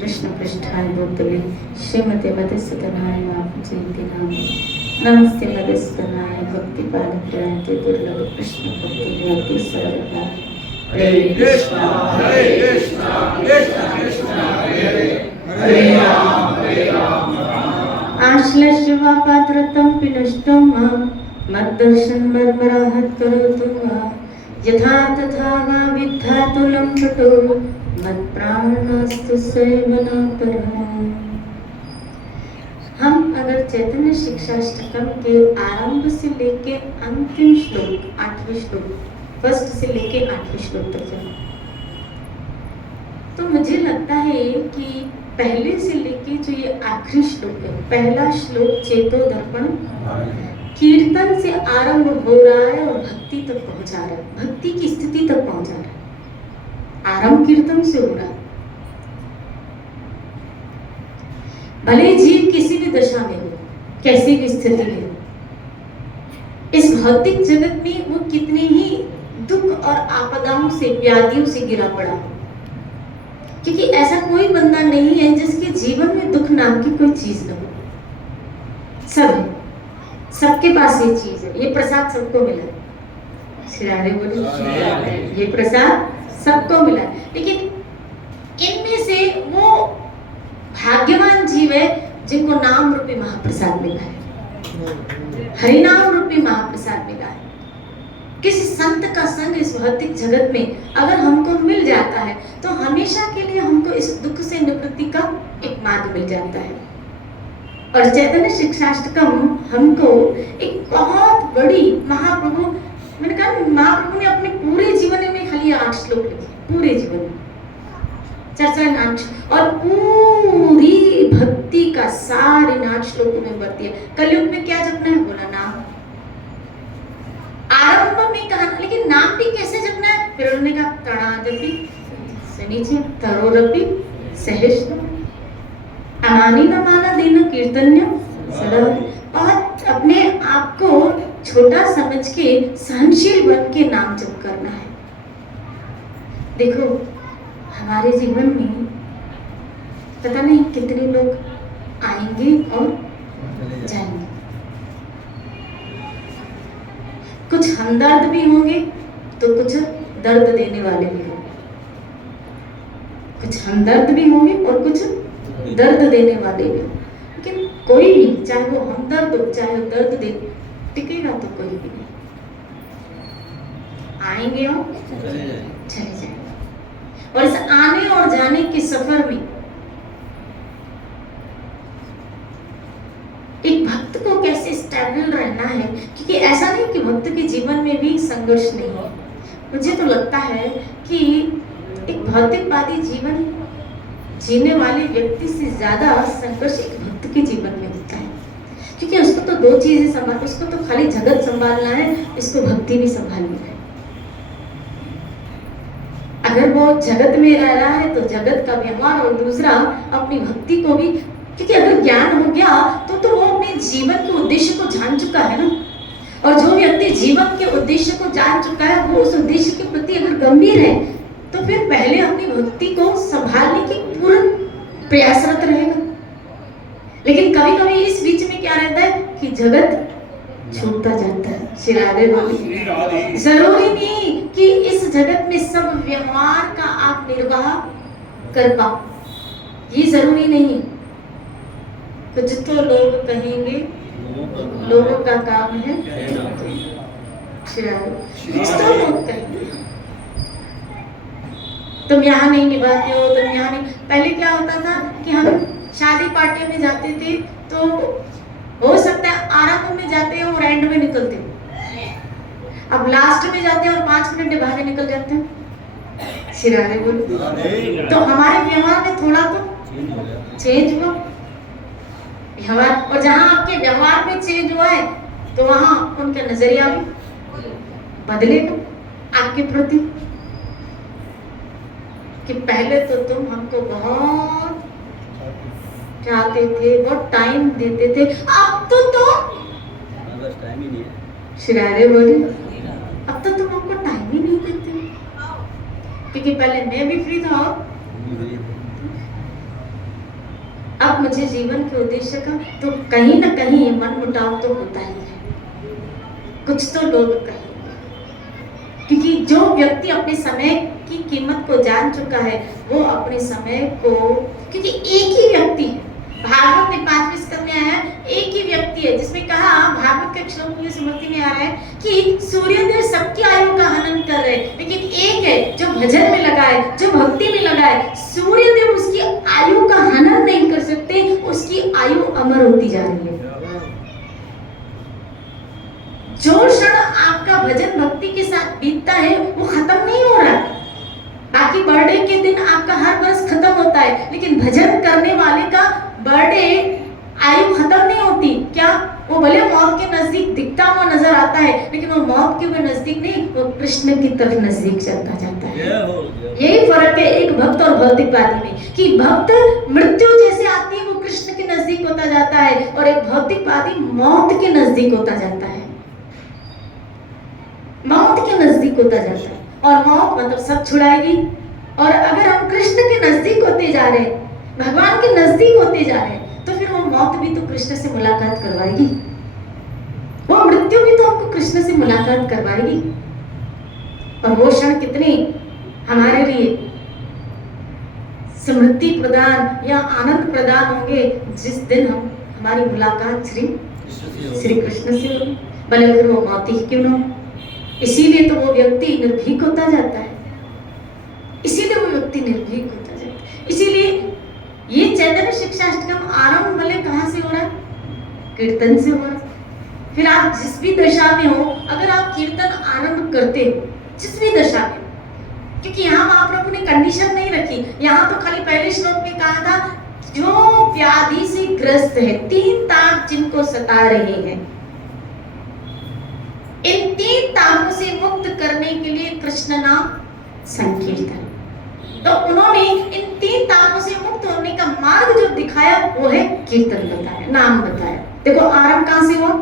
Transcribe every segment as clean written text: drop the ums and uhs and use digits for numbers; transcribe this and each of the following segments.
कृष्ण पृष्ठाय भूतले श्रीमते मधुसूदनाय जयंती नाम नमस्ते मधुसूदनाय भक्ति पालप्रियांते दुर्लभ कृष्ण भक्ति अति सरलता हरे कृष्णा कृष्ण कृष्ण हरे राम आश्लेषवापात्रतं पिनष्टं मद्दर्शन मर्मराहत करोतु यथा तथा वा विद्यातुलं पटो मत्प्राणस्तु सेवनातरः। हम अगर चैतन्य शिक्षाष्टकम के आरंभ से लेके अंतिम श्लोक 8वें श्लोक फर्स्ट से लेके 8वें श्लोक तक जाए तो मुझे लगता है कि पहले से लेके जो ये आखिरी श्लोक है, पहला श्लोक चेतो दर्पण कीर्तन से आरंभ हो रहा है और भक्ति तक पहुंचा रहा है, भक्ति की स्थिति तक पहुंचा रहा है। आरंभ कीर्तन से हो रहा है। भले जीव किसी भी दशा में हो, कैसी भी स्थिति में हो, इस भौतिक जगत में वो कितने ही दुख और आपदाओं से व्याधियों से घिरा पड़ा हो, क्योंकि ऐसा कोई बंदा नहीं है जिसके जीवन में दुख नाम की कोई चीज न हो। सब है, सबके पास ये चीज है। ये प्रसाद सबको मिला है। श्री राधे बोले, ये प्रसाद सबको मिला है, लेकिन इनमें से वो भाग्यवान जीव है जिनको नाम रूपी महाप्रसाद मिला है, हरिनाम रूपी महाप्रसाद मिला है। किसी संत का संग इस भौतिक जगत में अगर हमको मिल जाता है तो हमेशा के लिए हमको इस दुख से निवृत्ति का एक मार्ग मिल जाता है। और चैतन्य शिक्षाष्टकम हमको एक बहुत बड़ी महाप्रभु, मैंने कहा महाप्रभु ने अपने पूरे जीवन में खाली 8 श्लोक लिखे, पूरे जीवन में चर्चा 8 और पूरी भक्ति का सार इन 8 श्लोकों में भरती है। कलयुग में क्या जपना है? बोला नाम। आरंभ में कहा, लेकिन नाम भी कैसे जपना है? फिर उन्होंने कहा तणादपि से नीचे तरोरपि सहस्र अनानी न माना दीन कीर्तन्य सदा। बहुत अपने आप को छोटा समझ के सहनशील बन के नाम जप करना है। देखो हमारे जीवन में पता नहीं कितने लोग आएंगे और जाएंगे। कुछ हमदर्द भी होंगे तो कुछ दर्द देने वाले भी होंगे, कुछ हमदर्द भी होंगे और कुछ दर्द देने वाले भी होंगे। लेकिन कोई भी, चाहे वो हमदर्द हो चाहे वो दर्द दे, टिकेगा तो कोई भी नहीं। आएंगे और चले जाएंगे। और इस आने और जाने के सफर में एक भक्त को कैसे स्टेबल रहना है, क्योंकि ऐसा नहीं कि भक्त के जीवन में भी संघर्ष नहीं है। मुझे तो लगता है कि एक भौतिकवादी जीवन जीने वाले व्यक्ति से ज्यादा संघर्ष एक भक्त के जीवन में होता है, क्योंकि उसको तो 2 चीजें संभाल, उसको तो खाली जगत संभालना है, इसको भक्ति भी संभालनी है। अगर वो जगत में रह रहा है तो जगत का व्यवहार और दूसरा अपनी भक्ति को भी, क्योंकि अगर ज्ञान हो गया तो वो अपने जीवन के उद्देश्य को जान चुका है ना। और जो व्यक्ति जीवन के उद्देश्य को जान चुका है वो उस उद्देश्य के प्रति अगर गंभीर है तो फिर पहले अपनी भक्ति को संभालने की पूर्ण प्रयासरत रहेगा। लेकिन कभी कभी इस बीच में क्या रहता है कि जगत छूटता जाता है। श्री राधे बोली, जरूरी नहीं कि इस जगत में सब व्यवहार का आप निर्वाह कर पाओ, ये जरूरी नहीं। कुछ तो लोग कहेंगे लोगों का काम है, श्री राधे कुछ तो लोग कहेंगे तुम यहाँ नहीं निभाते हो, तुम यहाँ नहीं। पहले क्या होता था कि हम शादी पार्टी में जाते थे तो हो सकता है आरंभ में जाते हैं और एंड में निकलते हैं, अब लास्ट में जाते हैं और 5 मिनट निभाने निकल जाते हैं। सिरारे बोलो, तो हमारे व्यवहार में थोड़ा तो चेंज हुआ व्यवहार, और जहाँ आपके व्यवहार में चेंज हुआ है तो वहाँ उनका नजरिया भी बदलेगा आपके प्रति। कि पहले तो तुम हमको बहुत चाहते थे, बहुत टाइम देते थे, अब तो टाइम ही नहीं है। शिरारे बोले अब तो तुम हमको टाइम ही नहीं देते, क्योंकि पहले मैं भी फ्री था अब मुझे जीवन के उद्देश्य का, तो कहीं ना कहीं मन मुटाव तो होता ही है। कुछ तो लोग कहेंगे, क्योंकि जो व्यक्ति अपने समय की कीमत को जान चुका है, वो अपने समय को, क्योंकि एक ही व्यक्ति है, भागवत में 5वें स्कंद में आया, एक ही व्यक्ति है जिसमें कहा, भागवत का श्लोक मुझे स्मृति में आ रहा है कि सूर्यदेव सबकी आयु का हनन कर रहे हैं, लेकिन एक है जो भजन में लगा है, जो भक्ति में लगा है। सूर्यदेव उसकी आयु का हनन नहीं कर सकते, उसकी आयु अमर होती जा रही है। जो क्षण आपका भजन भक्ति के साथ बीतता है वो खत्म नहीं हो रहा। बाकी बर्थडे के दिन आपका हर वर्ष खत्म होता है, लेकिन भजन करने वाले का बर्थडे आयु खत्म नहीं होती। क्या वो भले मौत के नजदीक दिखता हुआ नजर आता है, लेकिन वो मौत के भी नजदीक नहीं, वो कृष्ण की तरफ नजदीक चलता जाता है। यही फर्क है एक भक्त और भौतिकवादी में, कि भक्त मृत्यु जैसे आती है वो कृष्ण के नजदीक होता जाता है, और एक भौतिकवादी मौत के नजदीक होता जाता है, मौत के नजदीक होता जाता है। और मौत मतलब सब छुड़ाएगी। और अगर हम कृष्ण के नजदीक होते जा रहे हैं, भगवान के नजदीक होते जा रहे हैं, तो फिर वो मौत भी तो कृष्ण से मुलाकात करवाएगी, वो मृत्यु भी तो हमको कृष्ण से मुलाकात करवाएगी। और वो क्षण कितने हमारे लिए स्मृति प्रदान या आनंद प्रदान होंगे, जिस दिन हम हमारी मुलाकात श्री कृष्ण से होगी, भले फिर वो मौत ही क्यों ना हो। इसीलिए तो वो व्यक्ति निर्भीक होता जाता है, इसीलिए वो व्यक्ति निर्भीक होता जाता है। इसीलिए ये चैतन्य शिक्षाष्टकम आरंभ भले कहाँ से हो रहा है? कीर्तन से हो रहा है। फिर आप जिस भी दशा में हो, अगर आप कीर्तन आरंभ करते हो, जिस भी दशा में, क्योंकि यहाँ महाप्रभु ने कंडीशन नहीं रखी, यहाँ तो खाली पहले श्लोक में कहा था जो व्याधि से ग्रस्त है, 3 ताप जिनको सता रहे हैं, इन 3 तापों से मुक्त करने के लिए कृष्ण नाम संकीर्तन। तो उन्होंने इन 3 तापों से मुक्त होने का मार्ग जो दिखाया वो है कीर्तन बताया, नाम बताया। देखो आरंभ कहाँ से हुआ?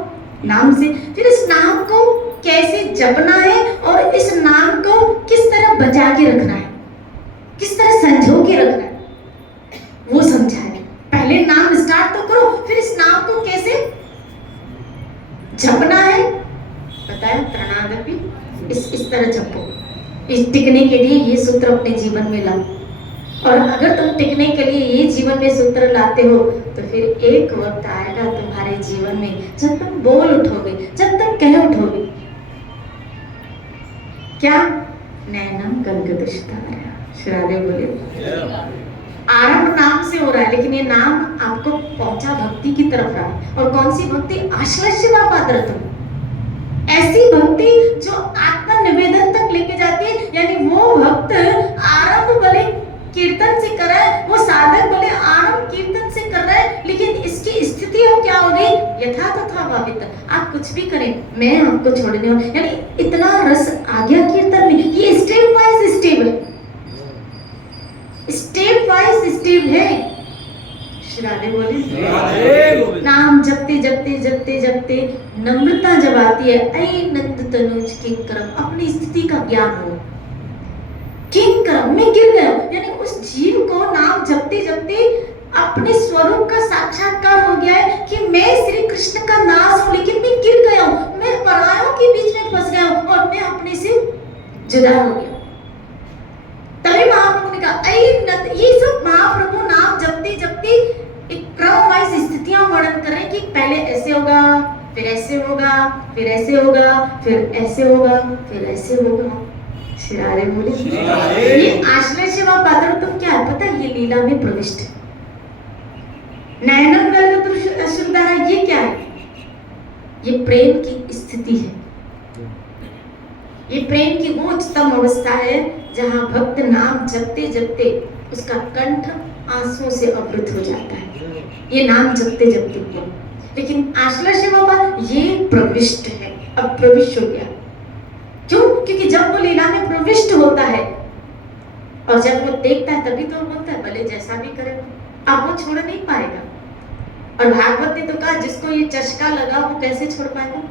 नाम से। फिर इस नाम को कैसे जपना है और इस नाम को किस तरह बचा के रखना है, किस तरह संजो के रखना है, वो समझाया। पहले नाम स्टार्ट तो करो, फिर इस नाम को कैसे जपना है बताया। प्रणादपि इस तरह जपो, इस टिकने के लिए ये सूत्र अपने जीवन में लाओ। और अगर तुम टिकने के लिए ये जीवन में सूत्र लाते हो, तो फिर एक वक्त आएगा तुम्हारे जीवन में जब तुम बोल उठोगे, जब तुम कह उठोगे, क्या नैनम गलगदुष्टारा। श्रादे बोले आरंभ नाम से हो रहा है, लेकिन ये नाम आपको पहुंचा भक्ति की तरफ रहा है। और कौन सी भक्ति? आश्लेषवा पात्र तुम, ऐसी भक्ति जो आत्म निवेदन तक लेके जाती है। यानी वो भक्त आरंभ भले कीर्तन से कर रहा है, वो साधक भले आरंभ कीर्तन से कर रहा है, लेकिन इसकी स्थिति अब क्या हो गई? यथा तथा भावित। आप कुछ भी करें, मैं आपको छोड़ने हो, यानी इतना रस आ गया कीर्तन में। ये स्टेप वाइज स्टेप है, स्टेप वाइज स्टेप है। श्रादे बोले नाम जपते जपते जपते जपते नम्रता जब आती है, ऐ नंद तनुज किंकरम, अपनी स्थिति का ज्ञान हो। किंकरम में गिर गया, यानी उस जीव को नाम जपते जपते अपने स्वरूप का साक्षात्कार हो गया है कि मैं श्री कृष्ण का दास हूँ, लेकिन मैं गिर गया हूँ, मैं परायों के बीच में फंस गया हूँ और मैं अपने से जुदा हो गया। तभी महाप्रभु ने कहा ऐ नंद, ये सब महाप्रभु नाम जपते जपते एक क्रम वाइज स्थितियां वर्णन कर रहे हैं कि पहले ऐसे होगा, फिर ऐसे होगा, फिर ऐसे होगा, फिर ऐसे होगा, फिर ऐसे होगा। श्रारे बोले ये आश्लेषवा पात्र तो क्या है पता है? ये लीला में प्रविष्ट है। नैनम गलगदुष्टारा ये क्या है? ये प्रेम की स्थिति है। ये प्रेम की वो उच्चतम अवस्था है जहाँ भक्त नाम जपते जपते उसका कंठ आंसुओं से अवरुद्ध हो जाता है। ये नाम जपते जपते, लेकिन आश्लेषवा ये प्रविष्ट है, अब प्रविष्ट हो गया। क्यों? क्योंकि जब वो लीला में प्रविष्ट होता है और जब वो देखता है, तभी तो बोलता है भले जैसा भी करे, अब वो छोड़ नहीं पाएगा। और भागवत ने तो कहा जिसको ये चस्का लगा वो कैसे छोड़ पाएगा?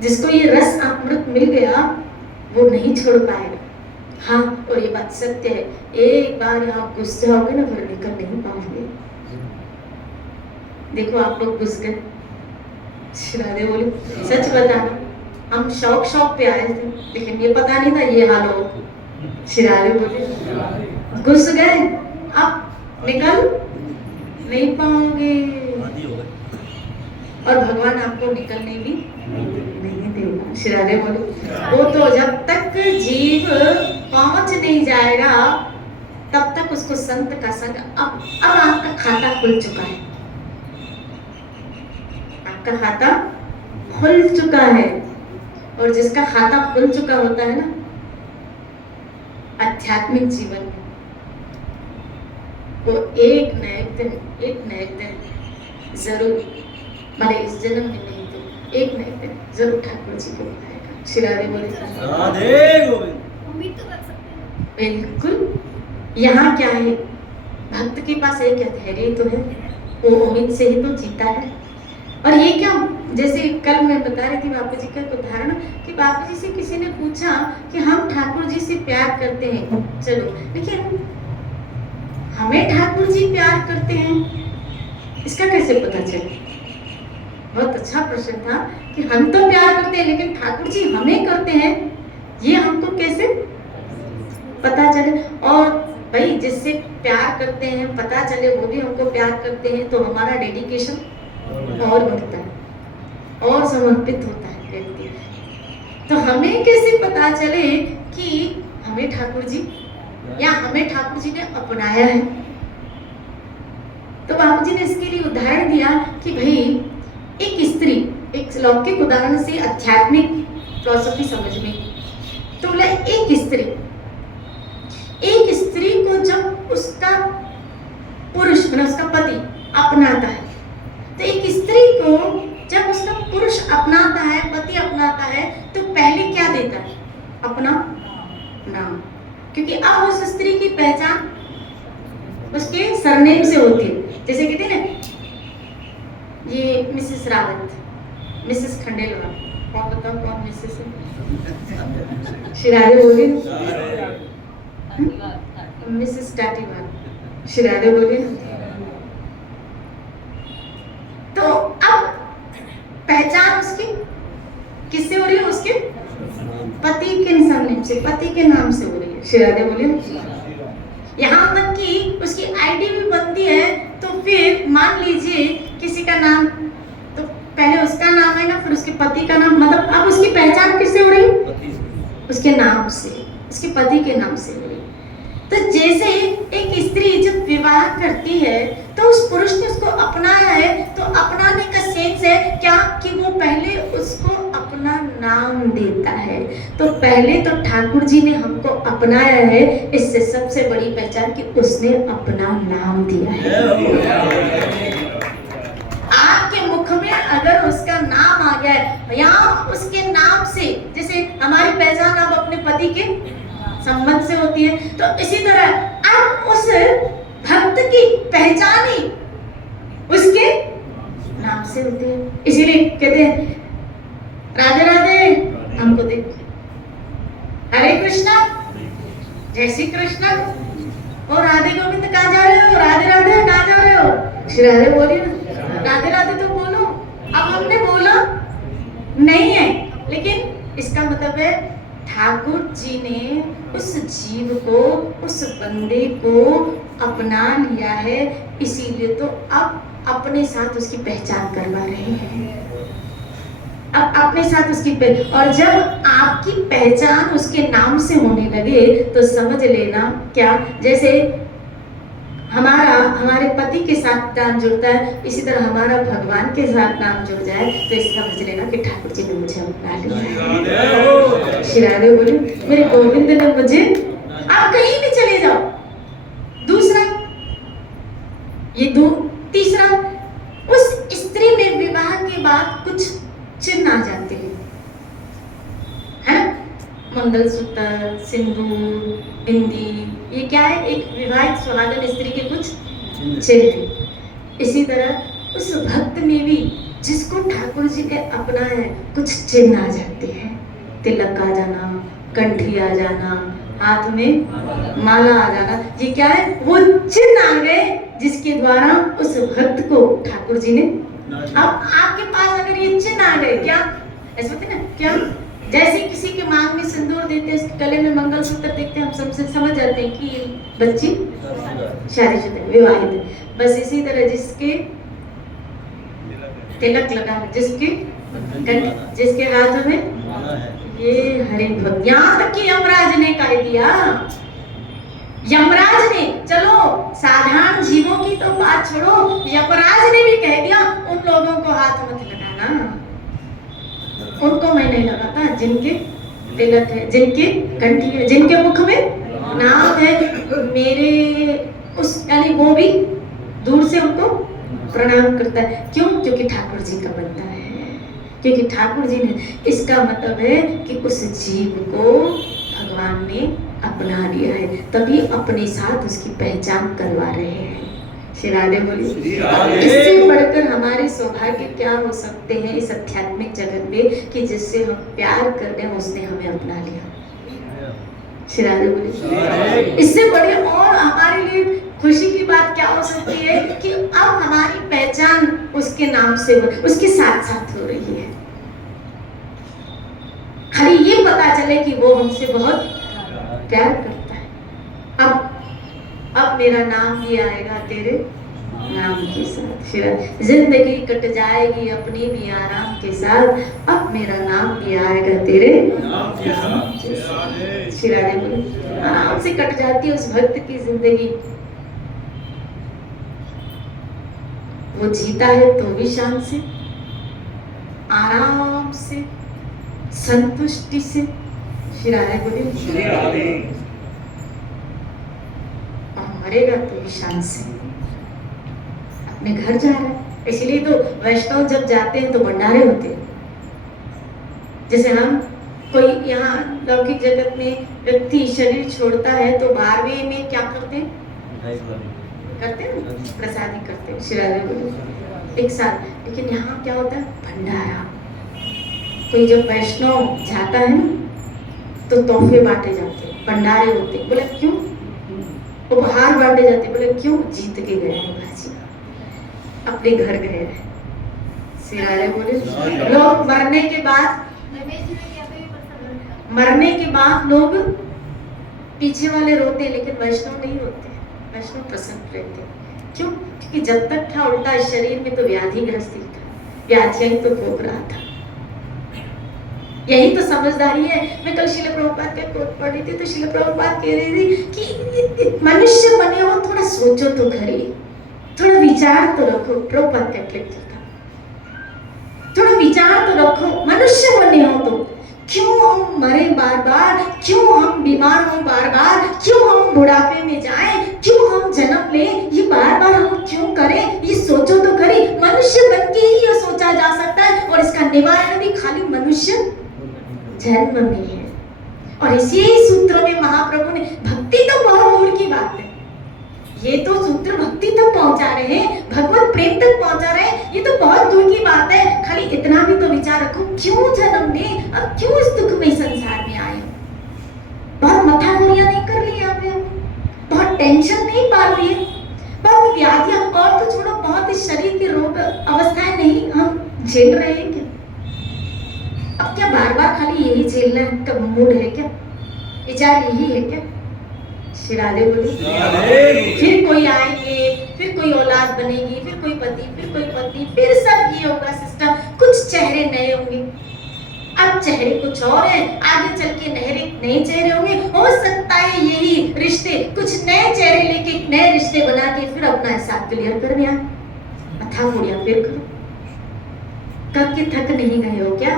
जिसको ये रस अमृत मिल गया वो नहीं छोड़ पाएगा। हाँ, और ये बात सत्य है, एक बार आप घुस जाओगे ना, फिर निकल नहीं पाओगे। देखो आप लोग घुस गए। राधे बोली सच बताना, हम शौक शौक पे आए थे, लेकिन ये पता नहीं था ये हाल हो। राधे बोली घुस गए, अब निकल नहीं पाओगे, और भगवान आपको निकलने भी नहीं देगा। श्रादे बोले वो तो जब तक जीव पहुंच नहीं जाएगा तब तक उसको संत का संग। अब आपका खाता खुल चुका है, आपका खाता खुल चुका है, और जिसका खाता खुल चुका होता है ना आध्यात्मिक जीवन में, वो एक न एक दिन जरूर, मारे इस जन्म में नहीं तो एक न एक दिन जरूर ठाकुर जी को बताएगा। श्रीराधे बोले बिल्कुल। यहाँ क्या है, भक्त के पास एक धैर्य तो है, वो उम्मीद से ही तो जीता है। और ये क्या, जैसे कल मैं बता रही थी बापू जी का एक उदाहरण कि बापू जी से किसी ने पूछा कि हम ठाकुर जी से प्यार करते हैं, चलो लेकिन हमें ठाकुर जी प्यार करते हैं इसका कैसे पता चले। बहुत अच्छा प्रश्न था कि हम तो प्यार करते हैं लेकिन ठाकुर जी हमें करते हैं, ये हमको कैसे पता चले। और भाई जिससे प्यार करते हैं पता चले वो भी हमको प्यार करते हैं तो हमारा डेडिकेशन और बढ़ता है और समर्पित होता है व्यक्ति। तो हमें कैसे पता चले कि हमें ठाकुर जी या हमें ठाकुर जी ने अपनाया है। तो बाबू जी ने इसके लिए उदाहरण दिया कि भाई एक स्त्री, एक लौकिक उदाहरण से आध्यात्मिक फिलॉसफी समझ में, तो बोला एक स्त्री को जब उसका पुरुष मतलब उसका पति अपनाता है, तो एक स्त्री को जब उसका पुरुष अपनाता है, पति अपनाता है, तो पहले क्या देता है, अपना नाम, क्योंकि अब उस स्त्री की पहचान उसके सरनेम से होती है। जैसे कहते हैं ना ये मिसेस रावत, मिसेस खंडेलवाल, कौन बताओ कौन मिसेस है? शिरारे बोली मिसेस टाटीवाल, शिरारे बोली। तो अब पहचान उसकी किससे हो रही है, उसके पति के सरनेम से, पति के नाम से हो रही है। शिरारे बोली यहाँ तक कि उसकी आईडी भी बनती है, तो फिर मान लीजिए किसी का नाम, तो पहले उसका नाम है ना, फिर उसके पति का नाम, मतलब अब उसकी पहचान किससे हो रही, उसके नाम से, उसके पति के नाम से हो रही। तो जैसे एक स्त्री जब विवाह करती है तो उस पुरुष ने उसको अपनाया है, तो अपनाने का सेंस है क्या कि वो पहले उसको अपना नाम देता है। तो पहले तो ठाकुर जी ने हमको अपनाया है, इससे सबसे बड़ी पहचान कि उसने अपना नाम दिया है। आपके मुख में अगर उसका नाम आ गया है या उसके नाम से, जैसे हमारी पहचान अब अपने पति के संबंध से होती है, तो इसी तरह अब उस भक्त की पहचान ही उसके नाम से होती है। इसीलिए कहते हैं राधे राधे, हमको देख, हरे कृष्णा, जय श्री कृष्णा, और राधे गोविंद कहाँ जा रहे हो, राधे राधे कहाँ जा रहे हो, श्री राधे बोलिए ना, राधे राधे तो बोलो। अब हमने बोला नहीं है, लेकिन इसका मतलब है ठाकुर जी ने उस जीव को, उस बंदे को अपना लिया है, इसीलिए तो अब अपने साथ उसकी पहचान करवा रहे हैं। अब अपने साथ उसकी और जब आपकी पहचान उसके नाम से होने लगे तो समझ लेना क्या, जैसे हमारे पति के साथ नाम जुड़ता है, इसी तरह हमारा भगवान के साथ नाम जुड़ जाए तो इसका समझ लेना कि ठाकुर जी ने मुझे अपना लिया। शिराधे बोले मेरे गोविंद ने मुझे, आप कहीं भी चले जाओ। दूसरा ये तीसरा, उस स्त्री में विवाह के बाद कुछ चिन्ह आ जाते हैं, मंगलसूत्र, सिंदूर, बिंदी, ये क्या है, एक विवाहित सुहागन स्त्री के कुछ चिन्ह। इसी तरह उस भक्त में भी जिसको ठाकुर जी ने अपना है कुछ चिन्ह आ जाते हैं, तिलक आ जाना, कंठी आ जाना, हाथ में माला आ जाना, ये क्या है, वो चिन्ह आ गए जिसके द्वारा उस भक्त को ठाकुर जी ने, अब आपके पास अगर ये चिन्ह आ गए, क्या ऐसे होते ना, क्या जैसे किसी के मांग में सिंदूर देते हैं, गले में मंगलसूत्र देखते हैं, हम सबसे समझ जाते हैं कि ये बच्ची शादीशुदा है, विवाहित है। बस इसी तरह जिसके तिलक लगा, जिसके हाथ में ये हरे भक्त, यहाँ तक कि यमराज ने कह दिया, यमराज ने, चलो साधारण जीवों की तो बात छोड़ो, यमराज ने भी कह दिया उन लोगों को हाथ मत लगाना, उनको मैं नहीं लगाता जिनके तिलक है, जिनके कंठी है, जिनके मुख में नाम है, मेरे उस यानी वो भी दूर से उनको प्रणाम करता है। क्यों? क्योंकि ठाकुर जी का बंदा है, क्योंकि ठाकुर जी ने, इसका मतलब है कि उस जीव को भगवान ने अपना लिया है, तभी अपने साथ उसकी पहचान करवा रहे हैं। श्री राधे बोलिए। इससे बढ़कर हमारे सौभाग्य क्या हो सकते हैं इस आध्यात्मिक जगत में कि जिससे हम प्यार कर रहे हैं उसने हमें अपना लिया। श्री राधे बोलिए। इससे बड़े और हमारे लिए खुशी की बात क्या हो सकती है कि अब हमारी पहचान उसके नाम से, उसके साथ साथ हो रही है। खाली ये पता चले कि वो हमसे बहुत प्यार करता है। अब मेरा नाम भी आएगा तेरे नाम के साथ, जिंदगी कट जाएगी अपनी भी आराम के साथ, अब मेरा नाम भी आएगा तेरे नाम के साथ। श्री राधे बोले। आराम से कट जाती है उस भक्त की जिंदगी। वो जीता है तो भी शान से, आराम से, संतुष्टि से। श्री राधे बोले। मरेगा तो भी शान से, अपने घर जा रहा है। इसलिए तो वैष्णव जब जाते हैं तो भंडारे होते हैं। जैसे हम कोई यहाँ लौकिक जगत में व्यक्ति शरीर छोड़ता है तो 12वें में क्या करते हैं? करते हैं प्रसादी करते हैं, शिरारे बोले एक साथ। लेकिन यहाँ क्या होता है? भंडारा। कोई जब वैष्णव जाता है तो तोहफे बांटे जाते हैं, भंडारे होते हैं। बोले क्यों? उपहार बांटे जाते। बोले क्यों? जीत के गए हैं बाजी, अपने घर गए हैं। सिरारे बोले। लोग मरने के बाद लोग पीछे वाले रोते हैं, लेकिन वैष्णव नहीं रोते। वैष्णव प्रसन्न रहते। क्यों? क्योंकि जब तक था उल्टा शरीर में तो व्याधिग्रस्त था, व्याधियां ही तो भोग रहा था। यही तो समझदारी है। मैं कल श्रील प्रभुपाद के कोट पढ़ रही थी तो श्रील प्रभुपाद कह रही थी कि मनुष्य बने हो थोड़ा सोचो तो खरी, थोड़ा विचार तो रखो। प्रभुपाद का लेक्चर था, थोड़ा विचार तो रखो। मनुष्य बने हो तो क्यों हम मरे बार बार, क्यों हम बीमार हो बार बार, क्यों हम बुढ़ापे में जाएं, क्यों हम जन्म लें, ये बार बार हम क्यों करें? ये सोचो तो खरी। मनुष्य बन के ही ये सोचा जा सकता है, और इसका निवारण भी खाली मनुष्य जन्म में है। और इसी सूत्र में महाप्रभु ने, भक्ति तो बहुत दूर की बात है, ये तो सूत्र भक्ति तक पहुंचा रहे हैं, भगवत प्रेम तक पहुंचा रहे हैं, ये तो बहुत दूर की बात है। खाली इतना भी तो विचार रखो, क्यों जन्म ले, अब क्यों इस दुखमय संसार में आए? बहुत मथागोरियां नहीं कर ली आपने, बहुत टेंशन नहीं पाल लिए, बहुत व्याधियां, और तो छोड़ो बहुत इस शरीर के रोग अवस्थाएं नहीं हम झेल रहे हैं क्या? अब क्या बार बार खाली यही झेलना का मूड है क्या? विचार यही है क्या? शिराले बोले। फिर कोई आएंगे, फिर कोई औलाद बनेगी, फिर कोई पति, फिर कोई पत्नी, फिर सब ये होगा सिस्टम। कुछ चेहरे नए होंगे, अब चेहरे कुछ और हैं, आगे चल के नए चेहरे होंगे। हो सकता है यही रिश्ते कुछ नए चेहरे लेके नए रिश्ते बना के फिर अपना हिसाब क्लियर करने आए। मथा फोड़िया फिर करो, करके थक नहीं गए हो क्या?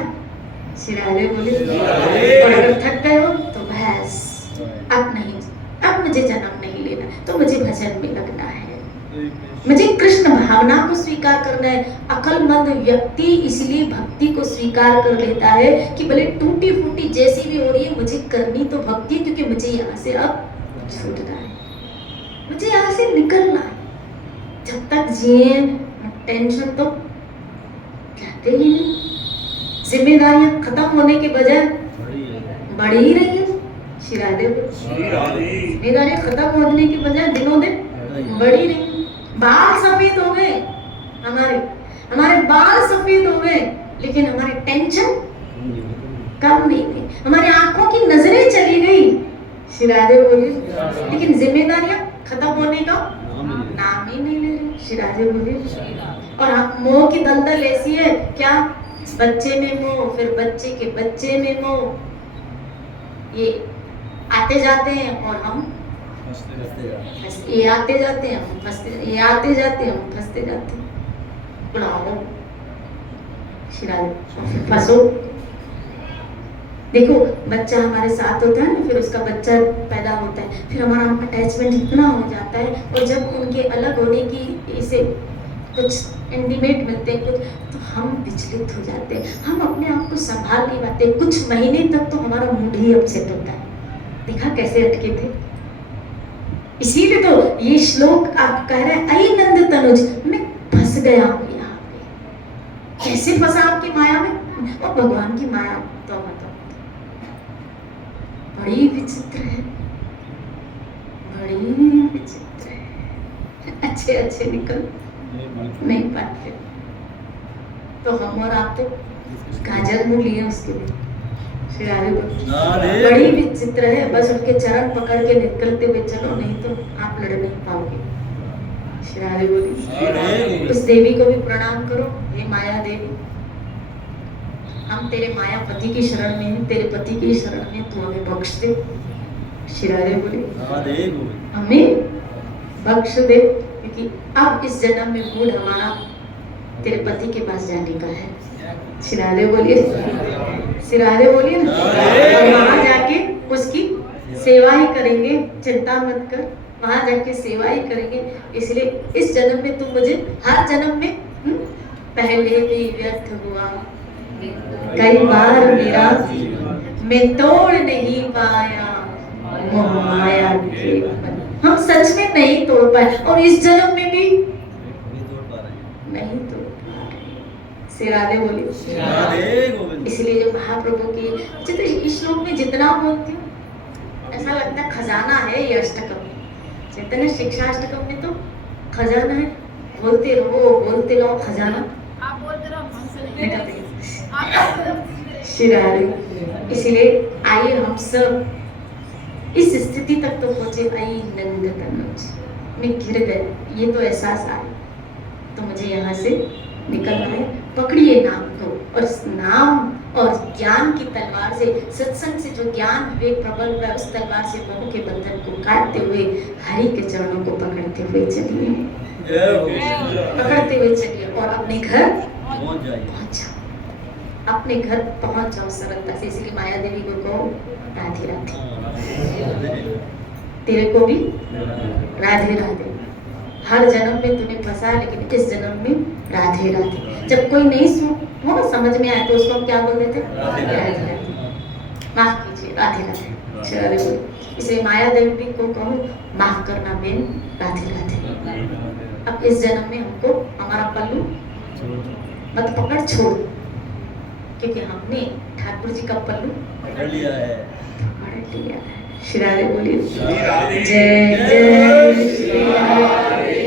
शिराले बोले। और अगर थक गए हो तो बस अब नहीं, अब मुझे जन्म नहीं लेना, तो मुझे भजन में लगना है, मुझे कृष्ण भावना को स्वीकार करना है। अकलमंद व्यक्ति इसलिए भक्ति को स्वीकार कर लेता है कि भले टूटी फूटी जैसी भी हो रही है, मुझे करनी तो भक्ति, क्योंकि मुझे यहाँ से अब छूटना है, मुझे यहाँ से निकलना है। जब तक जिए टेंशन तो कहते ही नहीं, जिम्मेदारियां खत्म होने के बजाय बढ़ ही रही है। जिम्मेदारियां खत्म होने के बजाय दिनों दिन बढ़ ही रही, बाल सफेद हो गए हमारे हमारे बाल सफेद हो गए, लेकिन हमारे टेंशन कम नहीं हुई, हमारी आंखों की नजरें चली गई, शिराजे बोले, लेकिन जिम्मेदारियां खत्म होने का नाम ही नहीं ले रही, शिराजे बोले। और मोह की दलदल ऐसी है क्या, बच्चे में मोह, फिर बच्चे के बच्चे में मोह, ये आते जाते हैं और हम ये आते जाते हैं हम फंसते, ये आते जाते हैं हम फंसते जाते हैं, बुलाओ शिराजे फंसो। देखो बच्चा हमारे साथ होता है ना, फिर उसका बच्चा पैदा होता है, फिर हमारा अटैचमेंट इतना हो जाता है, और जब उनके अलग होने की इसे कुछ इंटीमेट मिलते हैं कुछ, तो हम विचलित हो जाते हैं, हम अपने आप को संभाल नहीं पाते, कुछ महीने तक तो हमारा मूड ही अपसेट होता है। देखा कैसे अटके थे, इसीलिए तो ये श्लोक आप कह रहे हैं, आई नंद तनुज, मैं फंस गया हूँ यहाँ पे। कैसे फंसा आपकी माया में, और भगवान की माया तो बड़ी विचित्र है, बड़ी विचित्र है, अच्छे अच्छे निकल नहीं पाते, तो हम और आप तो काजल मुंह लिए उसके लिए, बड़ी विचित्र है, बस उनके चरण पकड़ के निकलते हुए चलो, नहीं तो आप लड़ नहीं पाओगे। शिरारे बोली, उस देवी को भी प्रणाम करो, हे माया देवी, हम तेरे मायापति की शरण में हैं, तेरे पति की शरण में, तू हमें बख्श दे। शिरारे बोले, हमें बख्श दे, क्योंकि अब इस जन्म में मूड हमारा तेरे पति के पास जाने का है। शिरारे बोलिए, शिरारे बोलिए ना, और वहां जाके उसकी सेवा ही करेंगे, चिंता मत कर, वहां जाके सेवा ही करेंगे। इसलिए इस जन्म में तुम मुझे, हर जन्म में पहले भी व्यर्थ हुआ कई बार मेरा, मैं तोड़ नहीं पाया मोह माया के, हम सच में नहीं तोड़ पाए, और इस जन्म में भी नहीं तोड़ पाए। सिरादे बोली, इसलिए जो महाप्रभु की चित्र इस श्लोक में जितना बोलती हूँ ऐसा लगता है खजाना है ये अष्टकम, चैतन्य शिक्षा अष्टकम में तो खजाना है, बोलते रहो खजाना, आप बोलते रहो, शिरारे। इसलिए आइए हम सब इस स्थिति तक तो पहुंचे, आई नंद तनुज, मैं गिर गए, ये तो एहसास आया, तो मुझे यहाँ से निकलना है, पकड़िए नाम को, और नाम और ज्ञान की तलवार से, सत्संग से जो ज्ञान विवेक प्रबल हुआ, उस तलवार से मोह के बंधन को काटते हुए हरि के चरणों को पकड़ते हुए चलिए, पकड़ते हुए चलिए, और अपने घर पहुंच जाओ, अपने घर पहुंच जाओ सरलता से। इसलिए माया देवी को कहो, राधे राधे, तेरे को भी राधे राधे, हर जन्म में तूने फंसा, लेकिन इस जन्म में राधे राधे। जब कोई नहीं हो समझ में आए तो उसको हम क्या बोल देते, राधे राधे, माफ कीजिए, राधे राधे, चलो। इसलिए माया देवी को कहो, माफ करना बेन, राधे राधे। अब इस जन्म में हमको हमारा पल्लू मत पकड़ छोड़, क्योंकि हमने ठाकुर जी का पल्लू पकड़ लिया है, पकड़ लिया है। शिरारे बोलिए, जय जय श्री राधे।